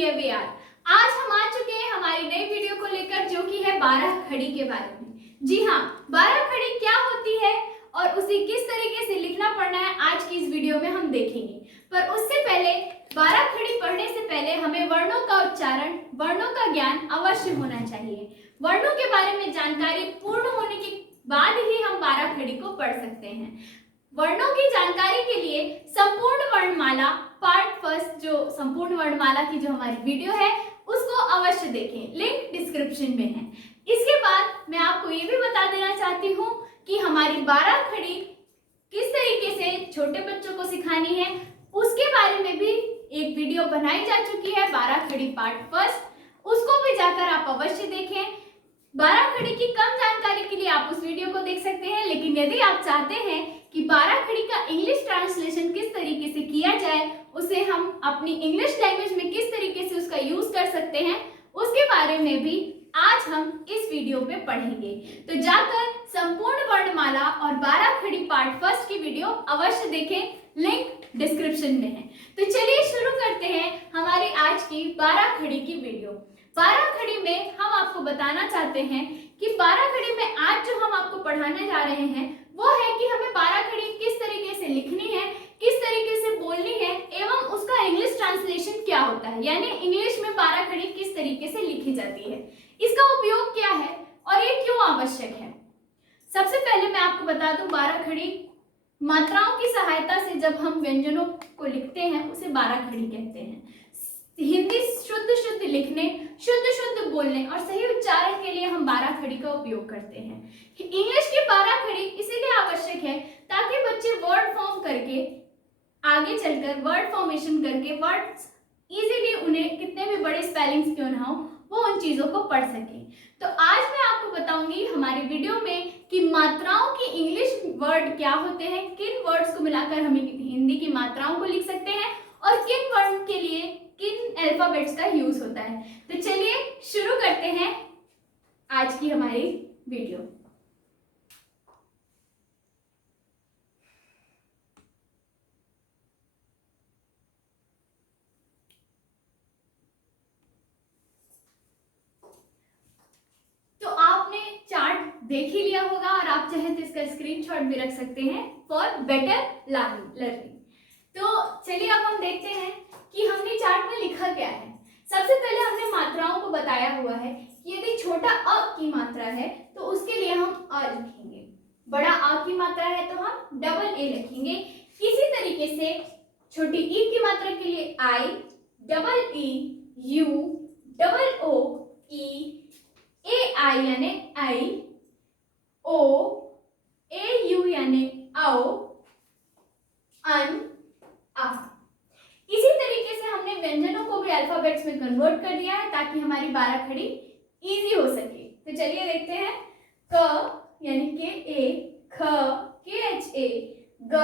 CAVR। आज हम आ चुके हैं हमारी नई वीडियो को लेकर, जो कि है 12 खड़ी के बारे में। जी हाँ, 12 खड़ी क्या होती है और उसे किस तरीके से लिखना पड़ना है आज की इस वीडियो में हम देखेंगे। पर उससे पहले 12 खड़ी पढ़ने से पहले हमें वर्णों का उच्चारण, वर्णों का ज्ञान अवश्य होना चाहिए। वर्णों के बारे में जानकारी पूर्ण होने के बाद ही हम 12 खड़ी को पढ़ सकते हैं। वर्णों की जानकारी के लिए संपूर्ण वर्णमाला पार्ट फर्स्ट, जो संपूर्ण वर्णमाला की जो हमारी वीडियो है उसको अवश्य देखें, लिंक डिस्क्रिप्शन में है। इसके बाद मैं आपको ये भी बता देना चाहती हूँ कि हमारी 12 खड़ी किस तरीके से छोटे बच्चों को सिखानी है, उसके बारे में भी एक वीडियो बनाई जा चुकी है, 12 खड़ी पार्ट फर्स्ट, उसको भी जाकर आप अवश्य देखें। 12 खड़ी की कम जानकारी के लिए आप उस वीडियो को देख सकते हैं, लेकिन यदि आप चाहते हैं कि 12 खड़ी का इंग्लिश ट्रांसलेशन किस तरीके से किया जाए, उसे हम अपनी इंग्लिश लैंग्वेज में किस तरीके से उसका यूज कर सकते हैं, उसके बारे में भी आज हम इस वीडियो में पढ़ेंगे। तो जाकर संपूर्ण वर्णमाला और 12 खड़ी पार्ट फर्स्ट की वीडियो अवश्य देखें, लिंक डिस्क्रिप्शन में है। तो चलिए शुरू करते हैं हमारी आज की 12 खड़ी की वीडियो। 12 खड़ी में हम आपको बताना चाहते हैं कि 12 खड़ी में आज जो हम आपको पढ़ाने जा रहे हैं वो है कि हमें 12 खड़ी किस तरीके से लिखनी है, किस तरीके से बोलनी है, एवं उसका इंग्लिश ट्रांसलेशन क्या होता है, यानी इंग्लिश में 12 खड़ी किस तरीके से लिखी जाती है, इसका उपयोग क्या है और ये क्यों आवश्यक है। सबसे पहले मैं आपको बता दूं, 12 खड़ी मात्राओं की सहायता से जब हम व्यंजनों को लिखते हैं उसे 12 खड़ी कहते हैं। हिंदी शुद्ध शुद्ध लिखने, शुद्ध शुद्ध बोलने और सही उच्चारण के लिए हम 12 खड़ी का उपयोग करते हैं। इंग्लिश की 12 खड़ी इसीलिए आवश्यक है ताकि बच्चे वर्ड फॉर्म करके, आगे चलकर वर्ड फॉर्मेशन करके वर्ड्स इजीली, उन्हें कितने भी बड़े स्पेलिंग्स क्यों ना हो, वो उन चीजों को पढ़ सके। तो आज मैं आपको बताऊंगी हमारी वीडियो में कि मात्राओं की इंग्लिश वर्ड क्या होते हैं, किन वर्ड्स को मिलाकर हम हिंदी की मात्राओं को लिख सकते हैं और किन वर्ड के लिए किन अल्फाबेट्स का यूज होता है। तो चलिए शुरू करते हैं आज की हमारी वीडियो। तो आपने चार्ट देख ही लिया होगा और आप चाहे तो इसका स्क्रीनशॉट भी रख सकते हैं फॉर बेटर लर्निंग। तो चलिए अब हम देखते हैं कि हमने चार्ट में लिखा क्या है। सबसे पहले हमने मात्राओं को बताया हुआ है कि यदि छोटा अ की मात्रा है तो उसके लिए हम अ लिखेंगे, बड़ा आ की मात्रा है तो हम डबल ए लिखेंगे। इसी तरीके से छोटी ई की मात्रा के लिए I, double E, U, double O, E, A I यानी आई, ओ, ए यू यानी आओ, अन, आ। इसी तरीके से हमने व्यंजनों को भी अल्फाबेट्स में कन्वर्ट कर दिया है ताकि हमारी 12 खड़ी इजी हो सके। तो चलिए देखते हैं। क यानी के ए, ख, के एच ए, ग,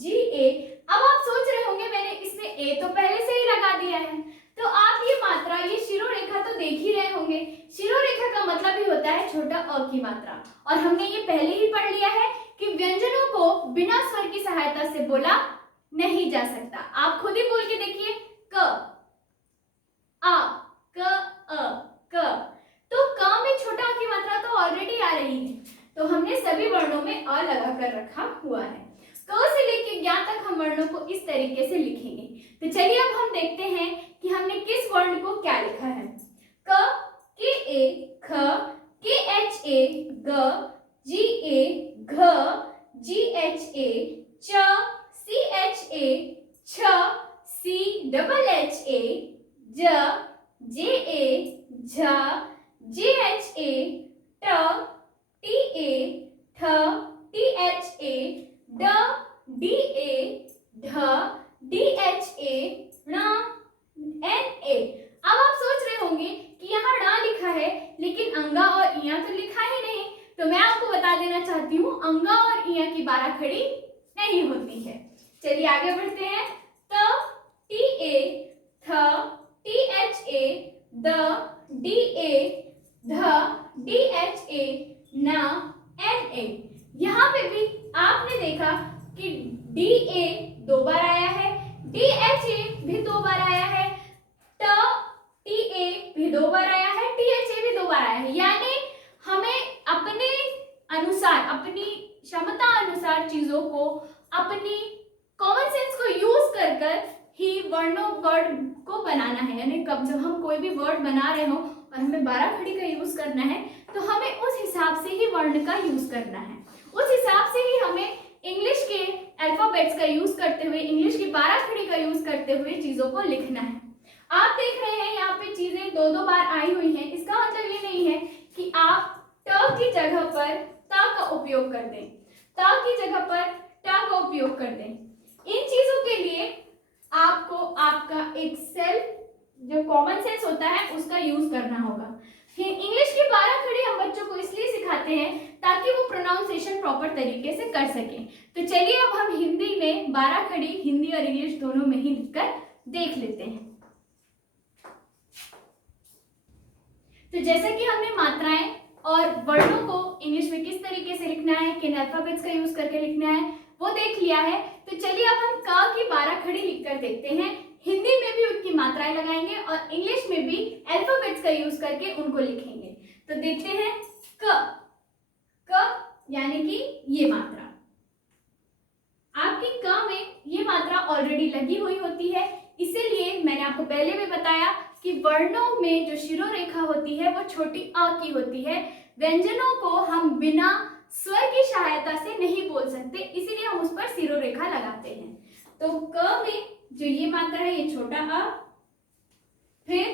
जी ए। अब आप सोच रहे होंगे मैंने इसमें ए तो पहले से ही लगा दिया है, तो आप ये मात्रा, ये शिरोरेखा तो देख ही रहे होंगे। शिरोरेखा का मतलब ही होता है छोटा अ की मात्रा, और हमने ये पहले ही पढ़ लिया है कि व्यंजनों को बिना स्वर की सहायता से बोला नहीं जा सकता। आप खुद ही बोल के देखिए, क, आ, क, अ, क। तो क में छोटा अ की मात्रा तो ऑलरेडी आ रही है, तो हमने सभी वर्णों में अ लगा कर रखा हुआ है। क से लेकर ज्ञ तक हम वर्णों को इस तरीके से लिखेंगे। तो चलिए अब हम देखते हैं कि हमने किस वर्ण को क्या लिखा है। क, के ए, ख, के एच ए, ग, जी ए, घ, जी एच ए, च, सी एच ए, छ, सी डबल एच ए, ज, जे ए, झ, जे एच ए, ट, टी ए, ठ, टी एच ए, ड, डी ए, ढ, डी एच ए, ण, एन ए। अब आप सोच रहे होंगे कि यहाँ ण लिखा है लेकिन अंगा और इया तो लिखा ही नहीं, तो मैं आपको बता देना चाहती हूँ अंगा और इया की 12 खड़ी नहीं होती है। चलिए आगे बढ़ते हैं। त, टी ए, थ, T H A, the, D A, ध, डी एच ए, न, एन ए। यहाँ पे भी आपने देखा कि डी ए 2 बार आया है, डी एच ए भी 2 बार आया है, ट भी 2 बार आया है, THA भी 2 बार आया है, यानी हमें अपने अनुसार, अपनी क्षमता अनुसार चीजों को, अपनी कॉमन सेंस को यूज कर कर ही वर्ड को बनाना है। यानी कब जब हम कोई भी वर्ड बना रहे हो और हमें 12 खड़ी का यूज करना है तो हमें उस हिसाब से ही वर्ण का यूज करना है, उस हिसाब से ही हमें इंग्लिश के अल्फाबेट्स का यूज करते हुए, इंग्लिश की 12 खड़ी का यूज करते हुए चीजों को लिखना है। आप देख रहे हैं यहाँ पे चीजें 2-2 बार आई हुई हैं, इसका मतलब ये नहीं है कि आप ट की जगह पर ता का उपयोग कर दें, ता की जगह पर टा का उपयोग कर दें। इन चीजों के लिए आपको आपका एक सेल्फ जो कॉमन सेंस होता है उसका यूज करना होगा। इंग्लिश की 12 खड़ी हम बच्चों को इसलिए सिखाते हैं ताकि वो प्रोनाउंसिएशन प्रॉपर तरीके से कर सकें। तो चलिए अब हम हिंदी में 12 खड़ी हिंदी और इंग्लिश दोनों में ही लिखकर देख लेते हैं। तो जैसे कि हमने मात्राएं और वर्णों को इंग्लिश में किस तरीके से लिखना है, किन अल्फाबेट्स का यूज करके लिखना है वो देख लिया है। तो चलिए अब हम क की 12 खड़ी लिखकर देखते हैं। हिंदी में भी उनकी मात्राएं लगाएंगे और इंग्लिश में भी अल्फाबेट्स का यूज करके उनको लिखेंगे। तो देखते हैं क यानी कि ये मात्रा, आपकी क में ये मात्रा ऑलरेडी लगी हुई होती है, इसीलिए मैंने आपको पहले भी बताया कि वर्णों में जो शिरोरेखा होती है वो छोटी अ की होती है। व्यंजनों को हम बिना स्वर की सहायता से नहीं बोल सकते, इसीलिए हम उस पर शिरोरेखा लगाते हैं। तो क में जो ये मात्रा है ये छोटा अ, फिर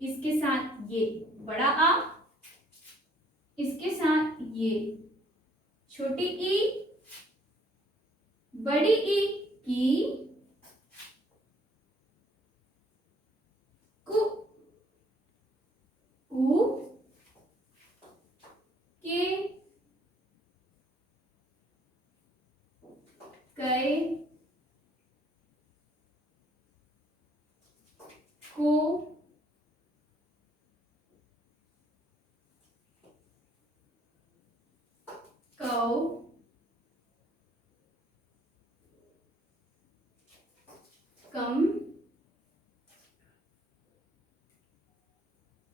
इसके साथ ये बड़ा आ, इसके साथ ये छोटी ई, बड़ी ई की, कु, उ, के, कै, को, कौ, कम,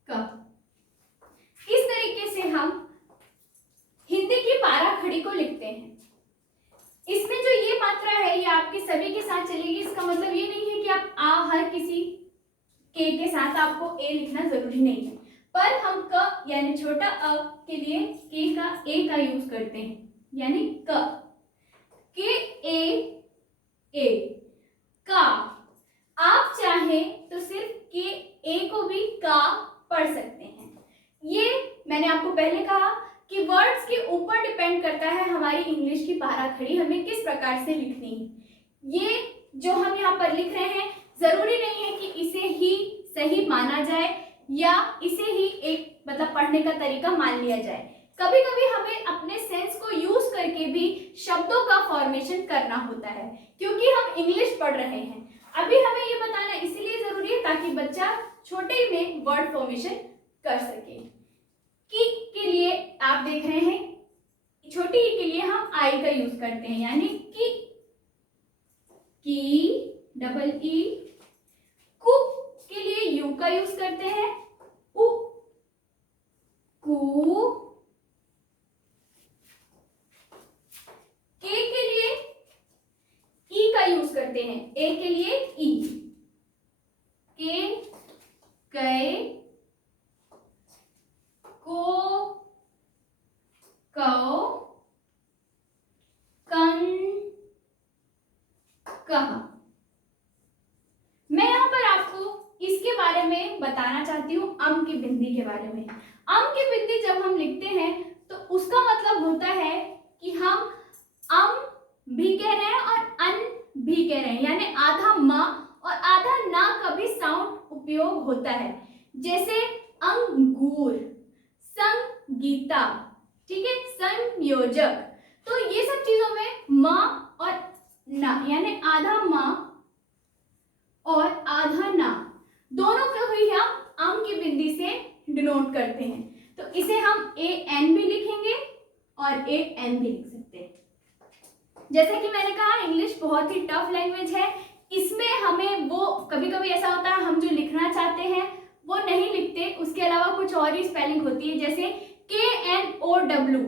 क। इस तरीके से हम हिंदी की 12 खड़ी को लिखते हैं। इसमें जो ये मात्रा है ये आपके सभी के साथ चलेगी। इसका मतलब ये नहीं है कि आप आ हर किसी के साथ आपको ए लिखना जरूरी नहीं है, पर हम क यानी छोटा अ के लिए के का ए का यूज करते हैं, यानी क, के ए का। आप चाहें तो सिर्फ के ए को भी का पढ़ सकते हैं। ये मैंने आपको पहले कहा कि वर्ड्स के ऊपर डिपेंड करता है हमारी इंग्लिश की 12 खड़ी हमें किस प्रकार से लिखनी है। ये जो हम यहाँ पर लिख रहे हैं जरूरी नहीं है कि इसे ही सही माना जाए या इसे ही एक मतलब पढ़ने का तरीका मान लिया जाए। कभी कभी हमें अपने सेंस को यूज करके भी शब्दों का फॉर्मेशन करना होता है, क्योंकि हम इंग्लिश पढ़ रहे हैं। अभी हमें ये बताना इसलिए जरूरी है ताकि बच्चा छोटे में वर्ड फॉर्मेशन कर सके। की के लिए आप देख रहे हैं छोटी ई के लिए हम आई का यूज करते हैं, यानी की डबल ई। कु के लिए यू का यूज करते हैं, उ, कु। के लिए ई का यूज करते हैं, ए के लिए ई, के, कै, को, कौ, कन, कह। मैं यहाँ पर आपको इसके बारे में बताना चाहती हूँ, अम की बिंदी के बारे में। अम की बिंदी जब हम लिखते हैं तो उसका मतलब होता है कि हम अम भी कह रहे हैं और अन भी कह रहे हैं, यानी आधा म और आधा ना का भी साउंड उपयोग होता है। जैसे अंगूर, संगीता, ठीक है, संयोजक। तो ये सब चीजों में म और ना यानी आधा म और आधा ना दोनों को ही हम अम की बिंदी से डिनोट करते हैं। तो इसे हम ए एन भी लिखेंगे और ए एन भी लिख सकते हैं। जैसे कि मैंने कहा इंग्लिश बहुत ही टफ लैंग्वेज है, इसमें हमें वो कभी कभी ऐसा होता है हम जो लिखना चाहते हैं वो नहीं लिखते, उसके अलावा कुछ और ही स्पेलिंग होती है, जैसे KNOW,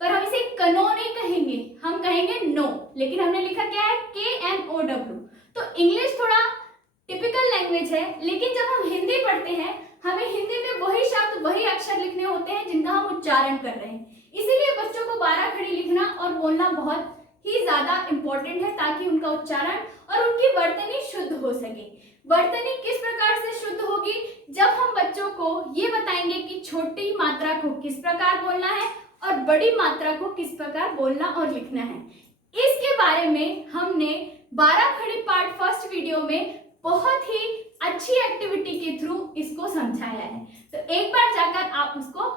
पर हम इसे कनो नहीं कहेंगे, हम कहेंगे नो, लेकिन हमने लिखा क्या है KNOW। तो इंग्लिश थोड़ा टिपिकल लैंग्वेज है, लेकिन जब हम हिंदी पढ़ते हैं हमें हिंदी में वही शब्द वही अक्षर लिखने होते हैं जिनका हम उच्चारण कर रहे हैं। इसीलिए बच्चों को 12 खड़ी लिखना और बोलना बहुत ही ज्यादा इंपॉर्टेंट है, ताकि उनका उच्चारण और उनकी वर्तनी शुद्ध हो सके। वर्तनी किस प्रकार से शुद्ध होगी? जब हम बच्चों को ये बताएंगे कि छोटी मात्रा को किस प्रकार बोलना है और बड़ी मात्रा को किस प्रकार बोलना और लिखना है। इसके बारे में हमने 12 खड़ी पार्ट फर्स्ट वीडियो में बहुत ही अच्छी एक्टिविटी के थ्रू इसको समझाया है, तो एक बार जाकर आप उसको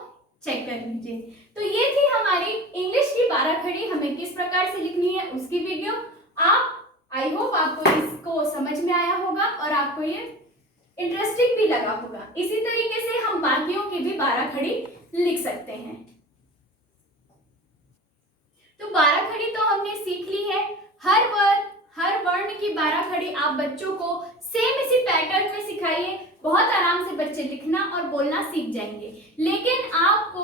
चेक कर लीजिए। तो ये थी हमारी इंग्लिश की 12 खड़ी हमें किस प्रकार से लिखनी है उसकी वीडियो। आप आई होप आपको इसको समझ में आया होगा और आपको ये इंटरेस्टिंग भी लगा होगा। इसी तरीके से हम बाकियों की भी 12 खड़ी लिख सकते हैं। तो 12 खड़ी तो हमने सीख ली है। हर वर्ण की 12 खड़ी आप बच्चों को सेम इसी पैटर्न में सिखाइए, बहुत आराम से बच्चे लिखना और बोलना सीख जाएंगे। लेकिन आपको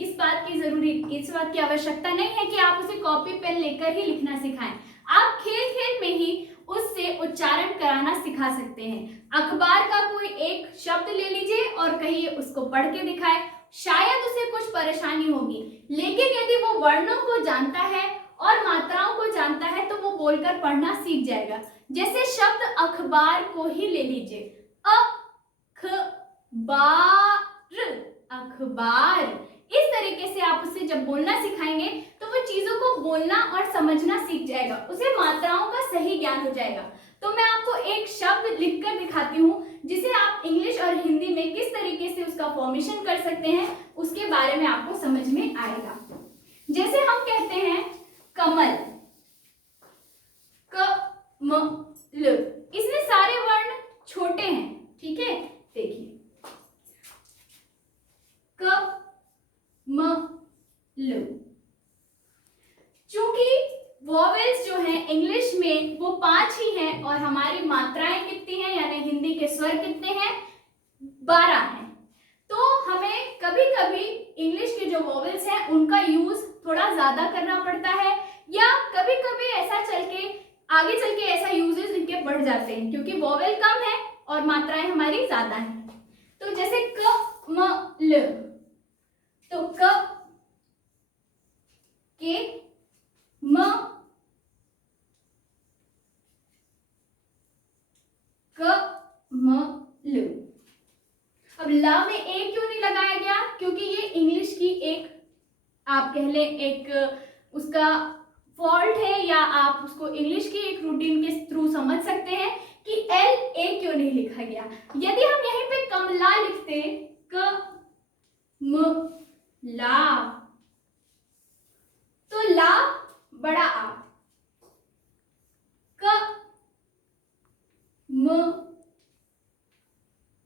इस बात की आवश्यकता नहीं है कि आप उसे कॉपी पेन लेकर ही लिखना सिखाएं। आप खेल खेल में ही उससे उच्चारण कराना सिखा सकते हैं। अखबार का कोई एक शब्द ले लीजिए और कहिए उसको पढ़ के दिखाए, शायद उसे कुछ परेशानी होगी, लेकिन यदि वो वर्णों को जानता है और मात्राओं को जानता है तो वो बोलकर पढ़ना सीख जाएगा। जैसे शब्द अखबार को ही ले लीजिए, अखबार, इस तरीके से आप उसे जब बोलना सिखाएंगे तो वो चीजों को बोलना और समझना सीख जाएगा, उसे मात्राओं का सही ज्ञान हो जाएगा। तो मैं आपको एक शब्द लिखकर दिखाती हूँ जिसे आप इंग्लिश और हिंदी में किस तरीके से उसका फॉर्मेशन कर सकते हैं उसके बारे में आपको समझ में आएगा। जैसे हम कहते हैं कमल, कमल, इसमें सारे वर्ण छोटे हैं, ठीक है। देखिए कमल, चूंकि वॉवेल्स जो हैं इंग्लिश में वो 5 ही हैं और हमारी मात्राएं कितनी हैं, यानी हिंदी के स्वर कितने हैं, 12 हैं। तो हमें कभी कभी इंग्लिश के जो वॉवेल्स हैं उनका यूज थोड़ा ज्यादा करना पड़ता है, या कभी कभी आगे चल के ऐसा यूजेस इनके बढ़ जाते हैं क्योंकि वॉवेल कम है और मात्राएं हमारी ज्यादा हैं। तो जैसे कमल, तो क के म कमल। अब ला में ए क्यों नहीं लगाया गया? क्योंकि ये इंग्लिश की एक आप कह लें एक उसका फॉल्ट है, या आप उसको इंग्लिश की एक रूटीन के थ्रू समझ सकते हैं कि एल ए क्यों नहीं लिखा गया। यदि हम यहीं पे कमला लिखते, क म ला, तो ला बड़ा आ, क म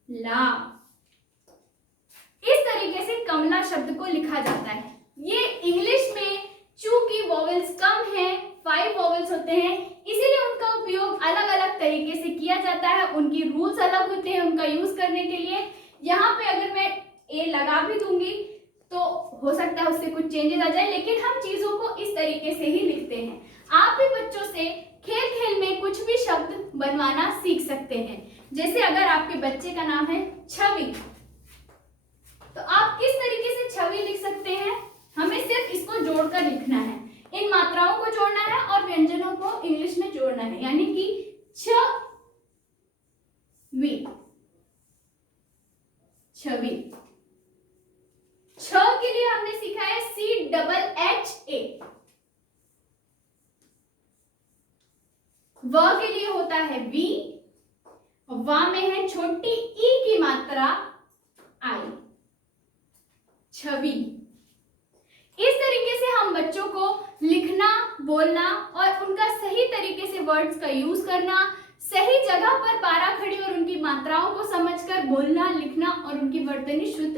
ला, इस तरीके से कमला शब्द को लिखा जाता है। ये इंग्लिश में चूंकि वॉवेल्स कम हैं, 5 वॉवेल्स होते हैं, इसीलिए उनका उपयोग अलग अलग तरीके से किया जाता है, उनकी रूल्स अलग होते हैं उनका यूज करने के लिए। यहाँ पे अगर मैं ए लगा भी दूंगी तो हो सकता है उससे कुछ चेंजेस आ जाए, लेकिन हम चीजों को इस तरीके से ही लिखते हैं। आप भी बच्चों से खेल खेल में कुछ भी शब्द बनवाना सीख सकते हैं। जैसे अगर आपके बच्चे का नाम है छवि, तो आप किस तरीके से छवि लिख सकते हैं? हमें सिर्फ इसको जोड़कर लिखना है, इन मात्राओं को जोड़ना है और व्यंजनों को इंग्लिश में जोड़ना है, यानी कि छवि, छवि। छ के लिए हमने सीखा है CHHA, व के लिए होता है V, वा में है छोटी ई की मात्रा आई, छवि। इस तरीके से हम बच्चों को लिखना, बोलना और उनका सही तरीके से वर्ड्स का यूज करना, सही जगह पर 12 खड़ी और उनकी मात्राओं को समझकर बोलना, लिखना और उनकी वर्तनी शुद्ध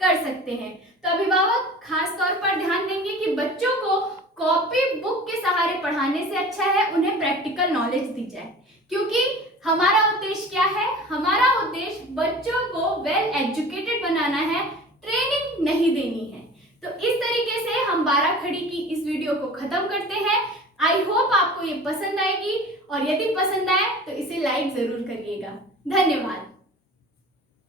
कर सकते हैं। तो अभिभावक खास तौर पर ध्यान देंगे कि बच्चों को कॉपी बुक के सहारे पढ़ाने से अच्छा है उन्हें प्रैक्टिकल नॉलेज दी जाए, क्योंकि हमारा उद्देश्य क्या है? हमारा उद्देश्य बच्चों को वेल एजुकेटेड बनाना है, ट्रेनिंग नहीं देनी है। तो इस तरीके से हम 12 खड़ी की इस वीडियो को खत्म करते हैं। आई होप आपको ये पसंद आएगी, और यदि पसंद आए तो इसे लाइक जरूर करिएगा। धन्यवाद।